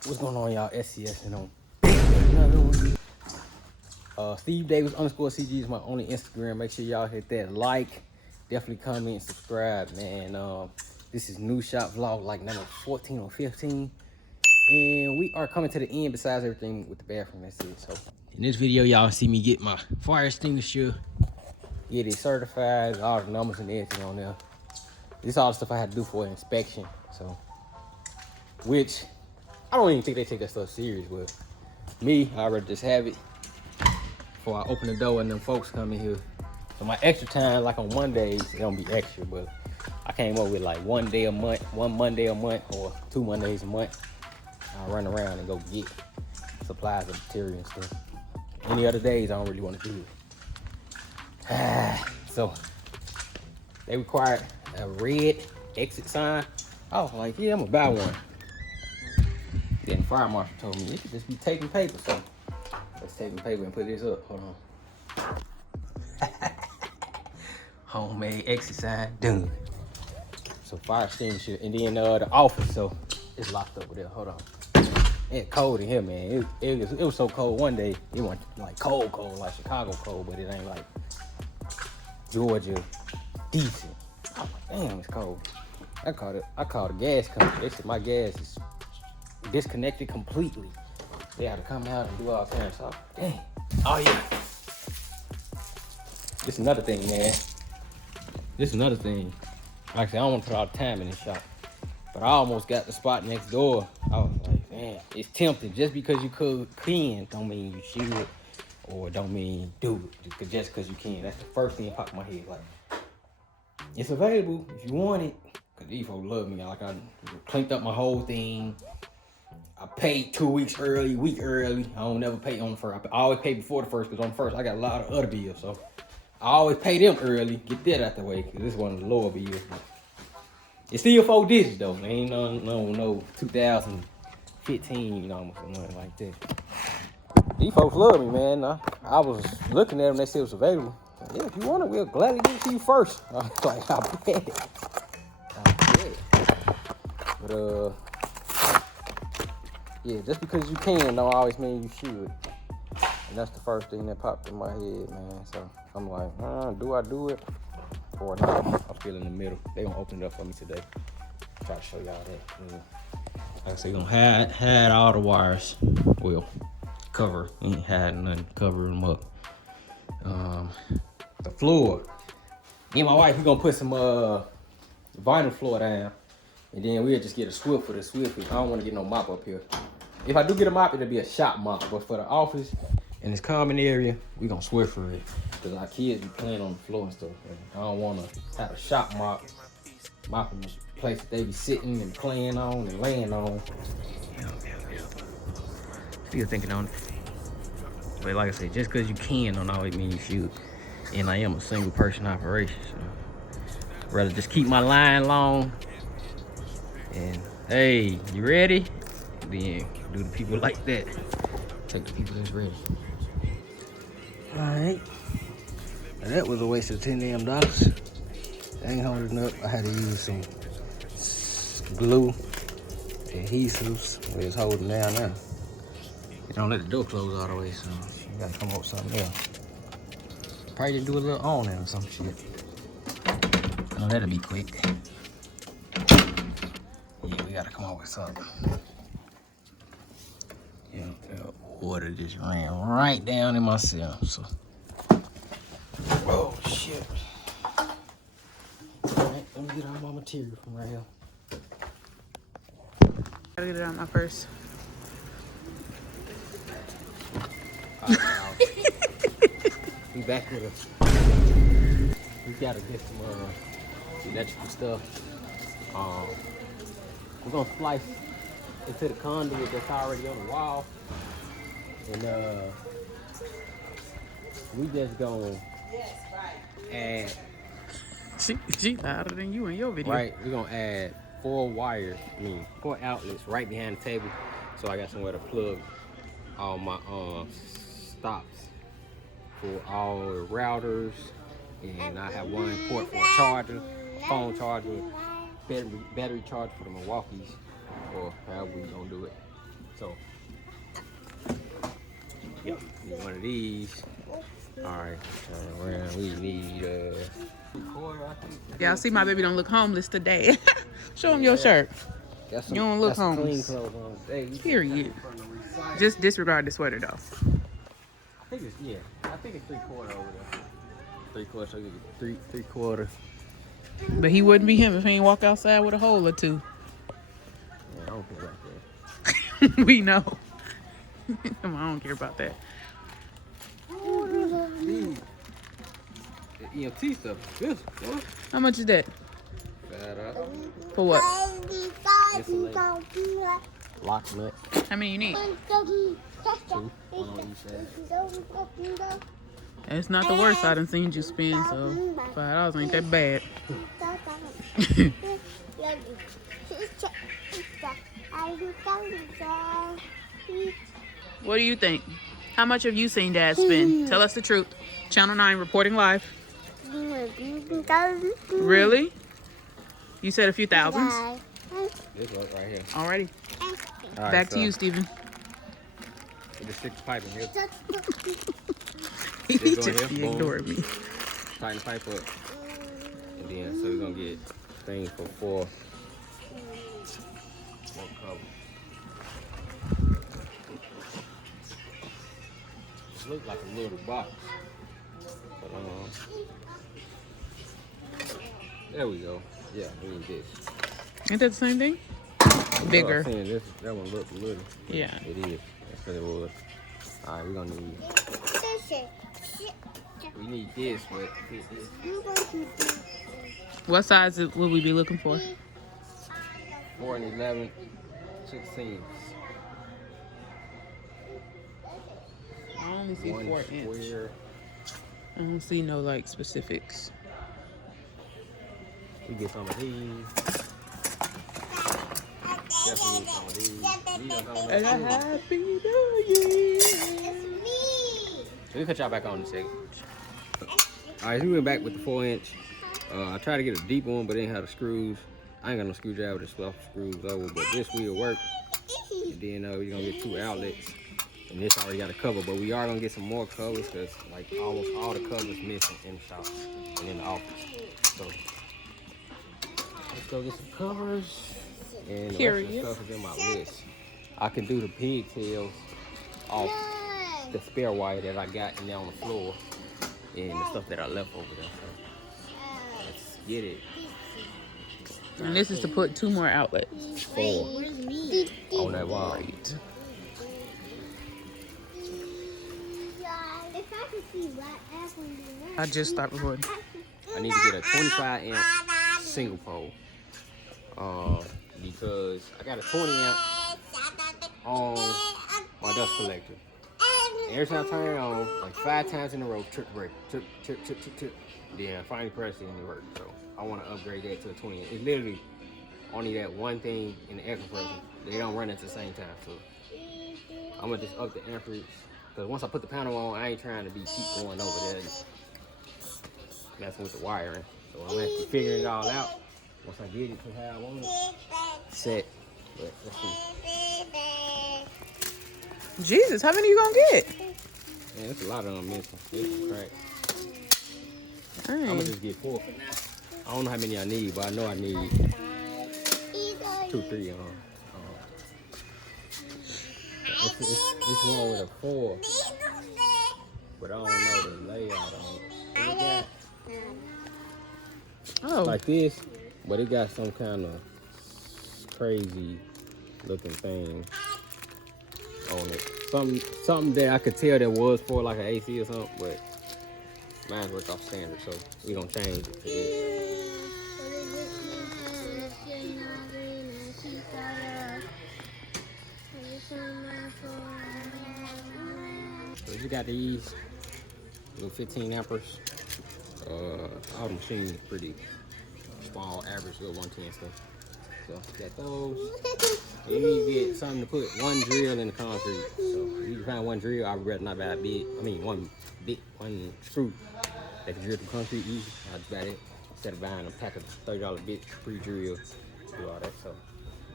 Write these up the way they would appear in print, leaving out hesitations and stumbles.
What's going on, y'all? SCS and on another one. Steve Davis _CG is my only Instagram. Make sure y'all hit that like, definitely comment and subscribe, man. This is new shop vlog like number 14 or 15, and we are coming to the end. Besides everything with the bathroom, that's it. So in this video, y'all see me get my fire extinguisher, get it certified, all the numbers and everything on there. This is all the stuff I had to do for an inspection. So, which I don't even think they take that stuff serious. But me, I rather just have it before I open the door and them folks come in here. So my extra time, like on Mondays, it don't be extra, but I came up with like one Monday a month, or 2 Mondays a month. I run around and go get supplies of material and stuff. Any other days, I don't really want to do it. So they required a red exit sign. I was like, yeah, I'm gonna buy one. Then the fire marshal told me it could just be taping paper. So let's tape paper and put this up. Hold on. Homemade exit sign done. So fire extinguisher, and then the office. So it's locked up with there. Hold on. It's cold in here, man. It was so cold one day. It wasn't like cold, like Chicago cold, but it ain't like Georgia decent. I was like, damn, it's cold. I called the gas company. They said my gas is disconnected completely. They had to come out and do all kinds of stuff. Dang. Oh yeah. This is another thing, man. This is another thing. Like I said, I don't want to put all the time in this shop, but I almost got the spot next door. I was like, man, it's tempting. Just because you can don't mean you should, or don't mean do it just because you can. That's the first thing that popped in my head. Like, it's available if you want it. Cause these folks love me. Like, I cleaned up my whole thing. I paid 2 weeks early, week early. I don't never pay on the first. I always pay before the first, because on the first I got a lot of other bills. So I always pay them early, get that out the way, because this is one of the lower bills. It's still 4 digits though. It ain't no 2015, almost nothing like that. These folks love me, man. I was looking at them, they said it was available. Yeah, if you want it, we'll gladly give it to you first. I was like, I bet. But yeah, just because you can don't always mean you should. And that's the first thing that popped in my head, man. So I'm like, do I do it or not? I'm still in the middle. They gonna open it up for me today. Try to show y'all that. Like I say, gonna hide all the wires. Well, cover. Ain't hiding nothing. Cover them up. The floor. Me and my wife, we gonna put some vinyl floor down, and then we'll just get a swift for the swift. I don't want to get no mop up here. If I do get a mop, it'll be a shop mop. But for the office and this common area, we gonna swift for it. Because our kids be playing on the floor and stuff. And I don't want to have a shop mopping the place that they be sitting and playing on and laying on. Yeah. Still thinking on it. But like I said, just because you can don't always mean you should. And I am a single person operation. So I'd rather just keep my line long. And hey, you ready? Then do the people like that. Take the people that's ready. Alright. That was a waste of $10 damn. Ain't holding up. I had to use some glue, adhesives. It's holding down now. You don't let the door close all the way, so you gotta come up with something else. Probably just do a little on there or some shit. Oh, that'll be quick. Yeah, we gotta come up with something. Yeah, water just ran right down in my cell. So, oh shit. All right, let me get all my material from right here. Gotta get it out my purse. We back with us. We gotta get some electrical stuff. We're gonna splice into the conduit that's already on the wall, and we just gonna add. She louder than you in your video. Right, we're gonna add 4 outlets right behind the table, so I got somewhere to plug all my stops for all the routers, and I have one port for a charger, a phone charger, battery charger for the Milwaukees, or however we gonna do it. So, yep, need one of these. All right, turn around. We need quarter, I think. Yeah, I see my baby don't look homeless today. Show him your shirt. Got some, You don't look got some clean homeless. clothes on today. Period. Just disregard the sweater though. I think it's, yeah, I think it's 3/4 over there. 3/4, so you get 3/4. But he wouldn't be him if he ain't walk outside with a hole or two. Yeah, I don't care about that. We know. I don't care about that. The EMT stuff. This, boy. How much is that? For what? Lock nut. How many you need? 2. One on each side. It's not the worst I done seen you spend, so $5 ain't that bad. What do you think? How much have you seen Dad spend? Tell us the truth. Channel 9 reporting live. Really? You said a few thousands? This one right here. Alrighty. All right, Back to you, Steven. Just stick the pipe in here. He Just go just in here, boom. ignored me. Tighten the pipe up. And then, so we're going to get things for 4 cover. It looks like a little box. But, there we go. Yeah, we need this. Ain't that the same thing? Bigger. This, that one looked little. Yeah. It is. That's what it was. All right, we're going to need... We need this, but this. What size would we be looking for? 4 and 11, 16. I only see 1 4 inch. square. I don't see no like specifics. We get some of these. Definitely get some of these. And a happy new year. So we cut y'all back on in a second. Alright, so we went back with the 4 inch. I tried to get a deep one, but it didn't have the screws. I ain't got no screwdriver to swap the screws over, but this will work. And then we're gonna get 2 outlets. And this already got a cover, but we are gonna get some more covers because like almost all the covers missing in the shop and in the office. So let's go get some covers. And the rest of the stuff is in my list. I can do the pigtails off the spare wire that I got in there on the floor and the stuff that I left over there. So let's get it. And this is to put 2 more outlets. 4 on that wall. Right. I just stopped recording. I need to get a 25 amp single pole because I got a 20 amp on my dust collector. And every time I turn it on, like 5 times in a row, trip break, trip. Then I finally press it and it works. So I want to upgrade that to a 20 amp. It's literally only that one thing in the air compressor. They don't run at the same time. So I'm gonna just up the amperage. Because once I put the panel on, I ain't trying to keep going over there and messing with the wiring. So I'm gonna have to figure it all out once I get it to how I want it set. But let's see. Jesus, how many you gonna get? Man, there's a lot of them missing. This is crack. Dang. I'm gonna just get 4 for now. I don't know how many I need, but I know I need 2, 3 This one with a 4, but I don't know the layout on it. Oh. Like this, but it got some kind of crazy looking thing on it. Something that I could tell that was for like an AC or something, but mine's work off standard, so we gonna change it to this. So you got these little 15 amperes. All the machines is pretty small, average, little 110 stuff. So got those. You need to get something to put 1 drill in the concrete. So if you can find 1 drill, I would rather not buy a big. I mean, one screw that can drill through concrete easy. I just got it instead of buying a pack of $30 bits pre-drill. Do all that. So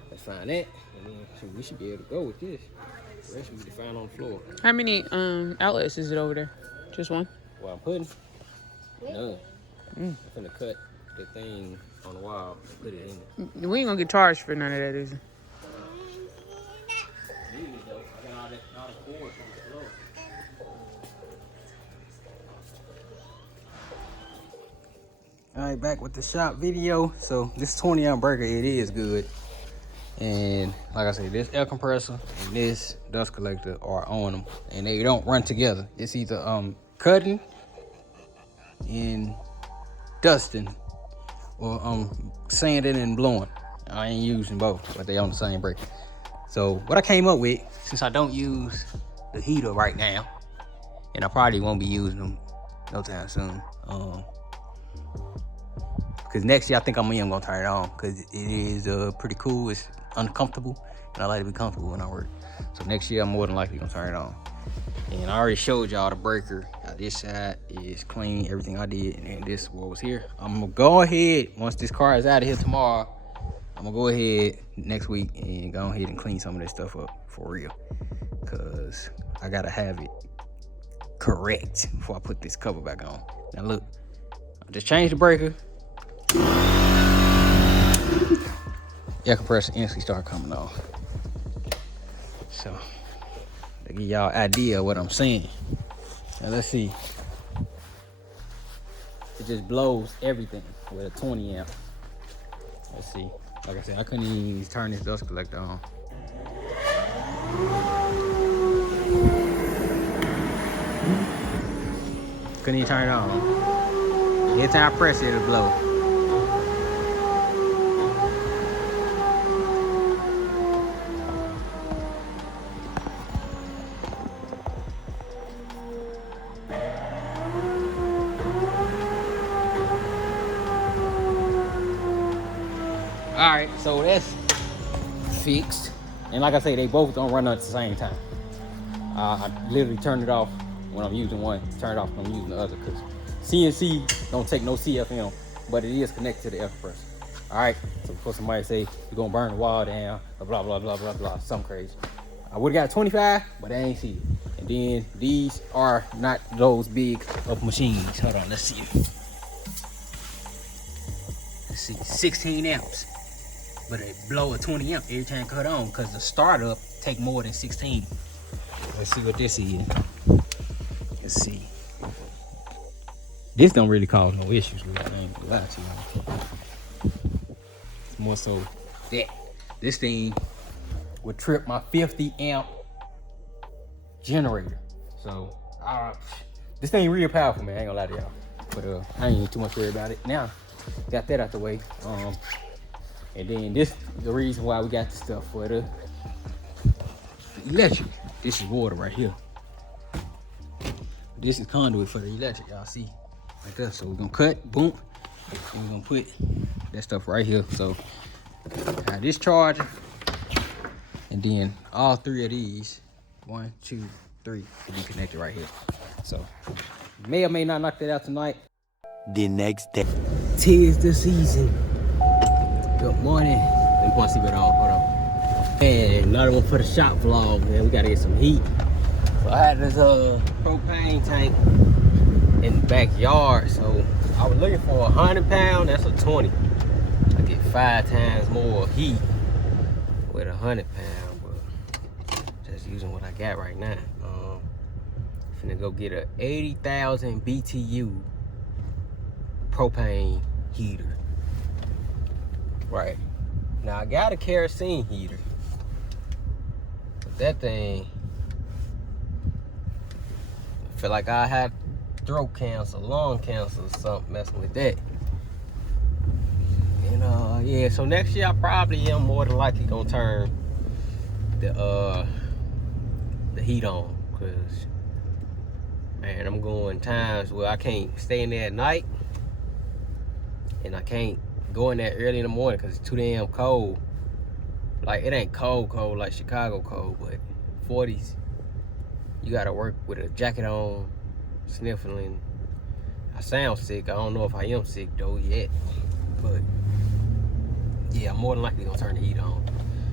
Let's find that, and then we should be able to go with this. The rest we can find on the floor. How many outlets is it over there? Just one? What I'm putting? None. I'm finna cut the thing on the wall and put it in there. We ain't gonna get charged for none of that, is it? I got all the cords on the floor. Alright, back with the shop video. So this 20-ounce burger, it is good. And like I said, this air compressor and this dust collector are on them, and they don't run together. It's either cutting and dusting, or sanding and blowing. I ain't using both, but they on the same breaker. So what I came up with, since I don't use the heater right now, and I probably won't be using them no time soon, because next year I think I'm gonna turn it on, because it is pretty cool. It's uncomfortable, and I like to be comfortable when I work. So next year I'm more than likely gonna turn it on. And I already showed y'all the breaker. This side is clean, everything I did, and this what was here. I'm gonna go ahead, once this car is out of here tomorrow, I'm gonna go ahead next week and go ahead and clean some of this stuff up for real, because I gotta have it correct before I put this cover back on. Now look, I just changed the breaker. Air compressor instantly started coming off. So to give y'all an idea of what I'm saying. Now let's see. It just blows everything with a 20 amp. Let's see. Like I said, I couldn't even turn this dust collector on. Couldn't even turn it on. Every time I press it, it'll blow. All right, so that's fixed. And like I say, they both don't run at the same time. I literally turn it off when I'm using one, turn it off when I'm using the other, because CNC don't take no CFM, but it is connected to the air compressor. All right, so before somebody say you're gonna burn the wall down, blah, blah, blah, blah, blah, something crazy. I would've got 25, but I ain't see it. And then these are not those big of machines. Hold on, let's see. Let's see, 16 amps. But it blow a 20 amp every time cut on, because the startup take more than 16. Let's see what this is. Let's see. This don't really cause no issues with it. I ain't gonna lie to you. It's more so that this thing would trip my 50 amp generator. So this thing real powerful, man. I ain't gonna lie to y'all. But I ain't too much worried about it. Now, got that out the way. And then this the reason why we got the stuff for the electric. This is water right here. This is conduit for the electric, y'all see. Like that. So we're gonna cut, boom, and we're gonna put that stuff right here. So I this charger, and then all three of these, 1, 2, 3, will be connected right here. So may or may not knock that out tonight. The next day. 'Tis the season. Good morning. Let me want to see what on. Hold on. And another one for the shop vlog, man. We gotta get some heat. So I had this propane tank in the backyard. So I was looking for 100 pound. That's a 20. I get 5 times more heat with 100 pound, but just using what I got right now. Finna go get a 80,000 BTU propane heater. Right now I got a kerosene heater, but that thing, I feel like I had throat cancer, lung cancer or something messing with that. And yeah, so next year I probably am more than likely gonna turn the heat on, because man, I'm going times where I can't stay in there at night, and I can't go in there early in the morning because it's too damn cold. Like, it ain't cold like Chicago cold, but 40s, you gotta work with a jacket on, sniffling. I sound sick. I don't know if I am sick though yet, but yeah, I'm more than likely gonna turn the heat on.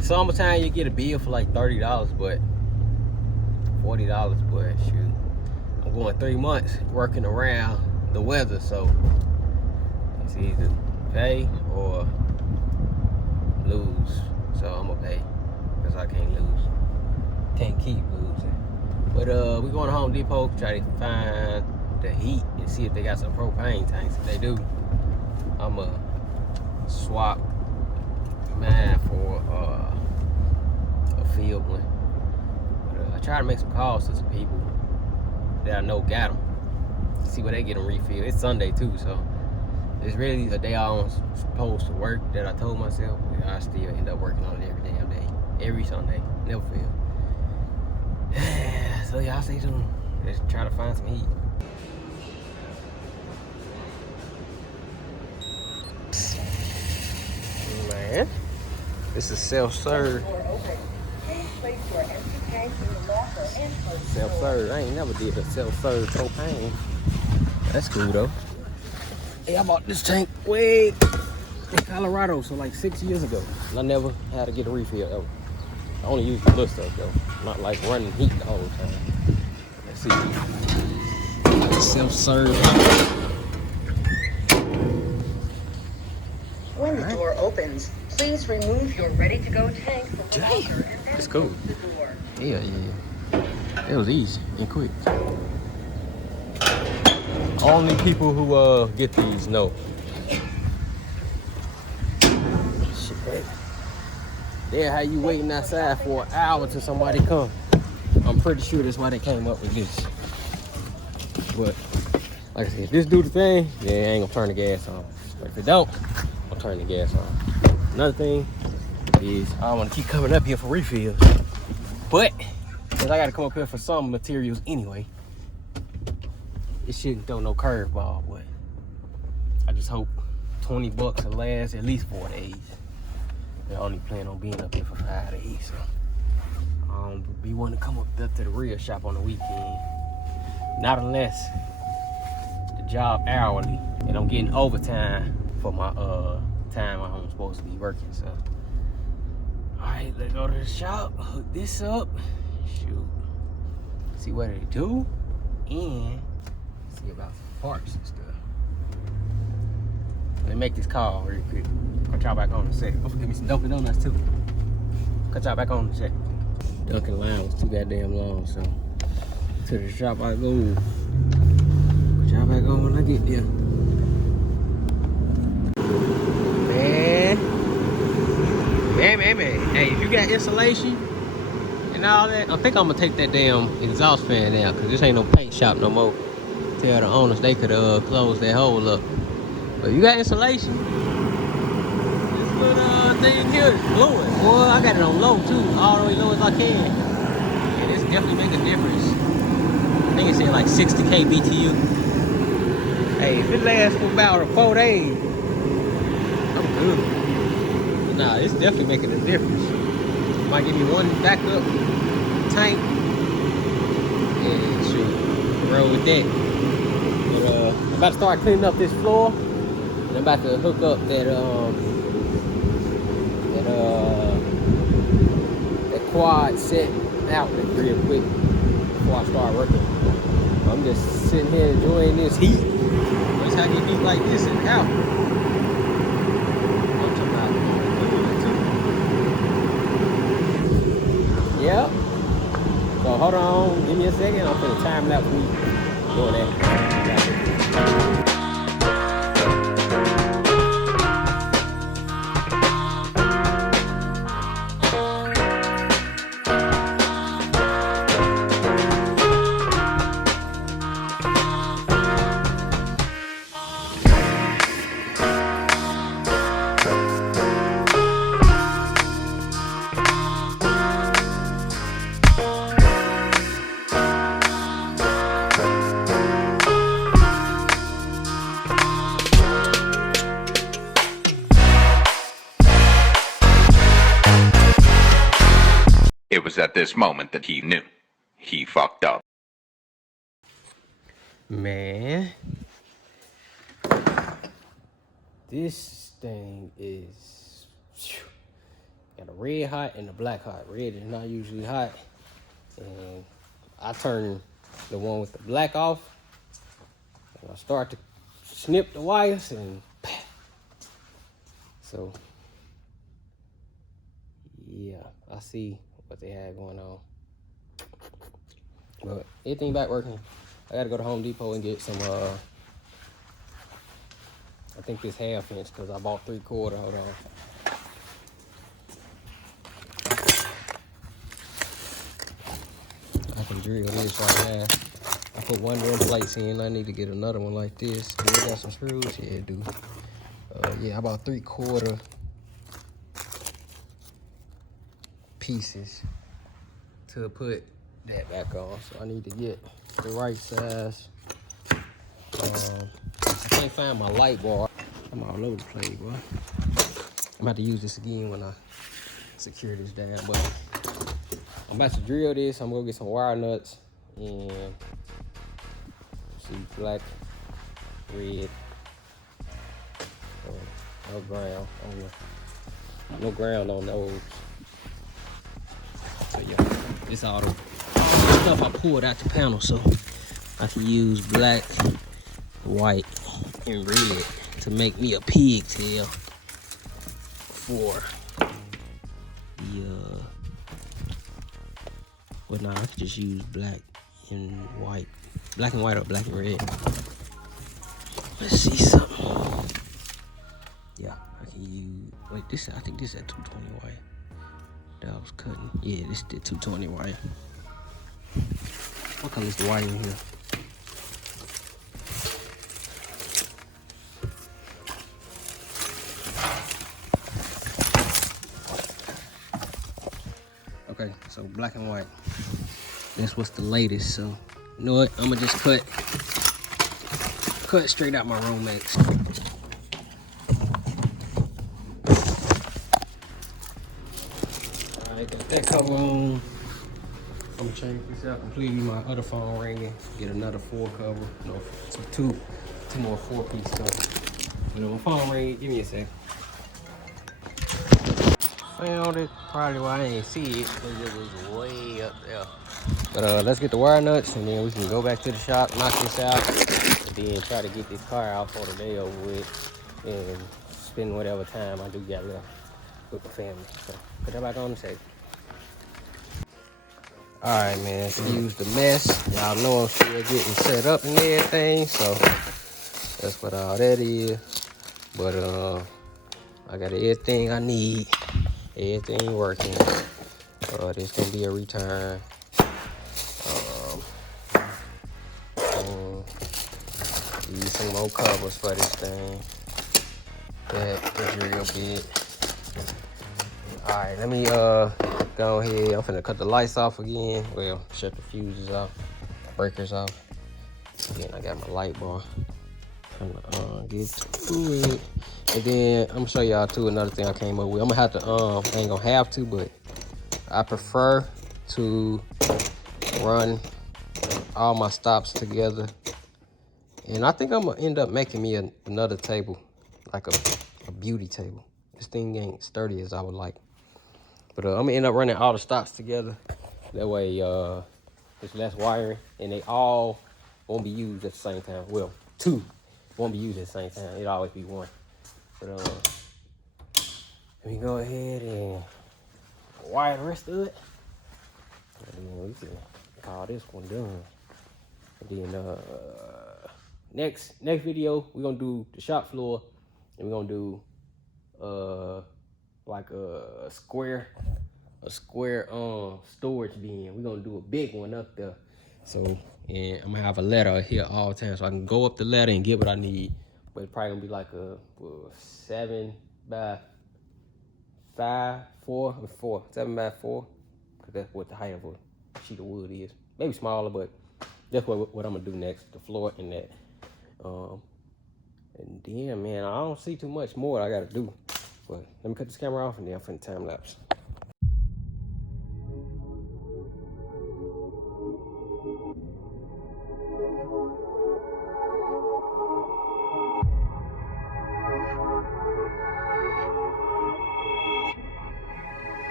Summertime you get a bill for like $30, but $40, but shoot. I'm going 3 months working around the weather, so it's either pay or lose. So I'm gonna pay, because I can't lose. Can't keep losing. But we're going to Home Depot, try to find the heat and see if they got some propane tanks. If they do, I'm gonna swap mine for a field one. But I try to make some calls to some people that I know got them. See where they get them refilled. It's Sunday too, so it's really a day I was supposed to work that I told myself. But I still end up working on it every damn day, every Sunday, never fail. So y'all stay tuned. Let's try to find some heat. Man, this is self-serve. Self-serve. I ain't never did a self-serve propane. That's cool though. Hey, I bought this tank way in Colorado, so like 6 years ago. And I never had to get a refill ever. I only use the little stuff though, not like running heat the whole time. Let's see. Self-serve. When the door opens, please remove your ready-to-go tank from the locker and then That's cool. close the door. Yeah. It was easy and quick. Only people who get these know. Shit. Yeah, how you waiting outside for an hour till somebody come? I'm pretty sure that's why they came up with this. But like I said, if this do the thing, yeah, I ain't gonna turn the gas on. But if it don't, I'll turn the gas on. Another thing is I don't want to keep coming up here for refills. But since I gotta come up here for some materials anyway, it shouldn't throw no curveball. But I just hope $20 will last at least 4 days. I only plan on being up here for 5 days, so be wanting to come up there to the real shop on the weekend. Not unless the job hourly and I'm getting overtime for my time I'm supposed to be working. So alright, let's go to the shop, hook this up, shoot, see what they do, and see about some parts and stuff. Let me make this call real quick. Cut y'all back on in a second. Don't forget me some Dunkin' Donuts too. Cut y'all back on in a second. Dunkin' line was too goddamn long, so to the shop I go. Cut y'all back on when I get there. Man. Hey, if you got insulation and all that, I think I'm gonna take that damn exhaust fan down, cause this ain't no paint shop no more. Tell the owners they could close that hole up. But if you got insulation, this little thing here is blowing. Boy, I got it on low too, all the way low as I can. And this definitely make a difference. I think it said like 60K BTU. Hey, if it lasts for about 4 days, I'm good. But nah, it's definitely making a difference. Might give me one backup tank and shoot, roll with that. But I'm about to start cleaning up this floor. And I'm about to hook up that quad set outlet real quick before I start working. I'm just sitting here enjoying this heat. That's how you get heat like this in the house. I'm talking about yep. So hold on, give me a second. I'm gonna time lapse me doing that. It was at this moment that he knew. He fucked up. Man, this thing is, Got a red hot and a black hot. Red is not usually hot. And I turn the one with the black off. And I start to snip the wires and pah. So, yeah, I see what they had going on. But everything back working. I gotta go to Home Depot and get some, I think this 1/2 inch, because I bought 3/4. Hold on. I can drill this right now. I put one of them plates in. I need to get another one like this. Do I got some screws? Yeah, it do. Yeah, I bought 3/4 pieces to put that back on. So I need to get the right size. I can't find my light bar. I'm all over the place, boy. I'm about to use this again when I secure this down, but I'm about to drill this. I'm gonna get some wire nuts and see black, red, no ground. No ground on those. So yeah, it's all the stuff I pulled out the panel, so I can use black, white, and red to make me a pigtail for the well, nah, I could just use black and white or black and red. Let's see something. Yeah, I can use, wait, this, I think this is at 220 wire that I was cutting. Yeah, this is the 220 wire. What color is the wire in here? Okay, so black and white. That's what's the latest. So, you know what? I'm gonna just cut straight out my Romex. All right, got that cover on. I'm gonna change this out completely. My other phone ringing. Get another 4 cover. No, two more 4-piece cover. You know, my phone ringing. Give me a sec. Found it. Probably why I ain't see it, because it was way up there. But let's get the wire nuts, and then we can go back to the shop, knock this out, and then try to get this car out for the day over with, and spend whatever time I do got left with my family. So put that back on the safe. All right, man. Excuse the mess. Y'all know I'm still getting set up and everything, so that's what all that is. But I got everything I need. Everything working. This gonna be a return. Use some more covers for this thing. That drill bit. All right, let me go ahead. I'm finna cut the lights off again. Well, shut the fuses off, breakers off. Again, I got my light bar. Gonna get to it. And then I'm gonna show y'all too another thing I came up with. I'm gonna have to I ain't gonna have to, but I prefer to run all my stops together. And I think I'm gonna end up making me another table, like a beauty table. This thing ain't sturdy as I would like. But I'm gonna end up running all the stops together. That way there's less wiring, and they all won't be used at the same time. Well, 2 won't be used at the same time. It'll always be 1. But let me go ahead and wire the rest of it. And then we can call this one done. And then next video we're gonna do the shop floor, and we're gonna do like a square storage bin. We're gonna do a big one up there. So, and I'm gonna have a ladder here all the time, so I can go up the ladder and get what I need. But it's probably gonna be like a 7 by 5, 4, or 4, 7 by 4, because that's what the height of a sheet of wood is. Maybe smaller, but that's what I'm gonna do next. The floor and that. And then, man, I don't see too much more I gotta do. But let me cut this camera off, and then I'm finna time lapse.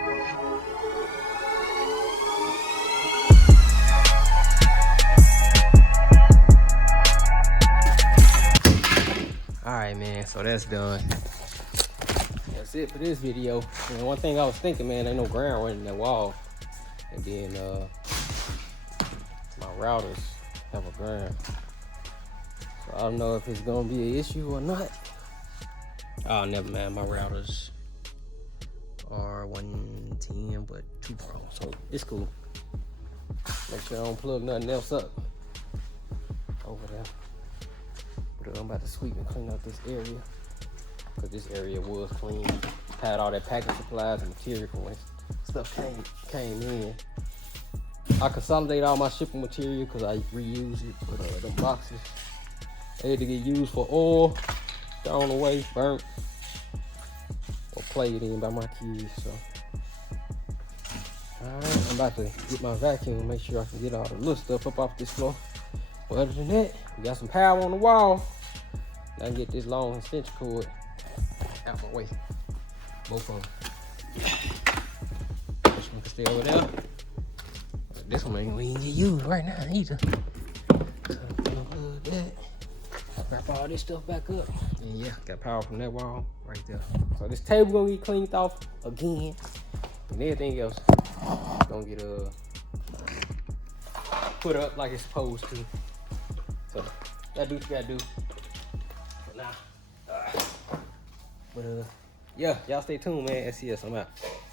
man. So that's done. That's it for this video. And one thing I was thinking, man, ain't no ground running that wall. And then my routers have a ground. So I don't know if it's gonna be an issue or not. Oh, never mind. My routers are 110, but 2 Pro, so it's cool. Make sure I don't plug nothing else up over there. But I'm about to sweep and clean up this area, because this area was clean. Had all that packing supplies and material for when stuff came in. I consolidate all my shipping material because I reuse it for the boxes. They had to get used for oil, thrown away, burnt, or played in by my kids. So, alright, I'm about to get my vacuum and make sure I can get all the little stuff up off this floor. But other than that, we got some power on the wall. Now I can get this long extension cord out my way. Both of them. This one can stay over there. This one ain't even get used right now either. So unplug that. Wrap all this stuff back up. And yeah, got power from that wall right there. So this table gonna get cleaned off again. And everything else gonna get put up like it's supposed to. So gotta do what you gotta do. But nah. Yeah, y'all stay tuned, man. SCS, I'm out.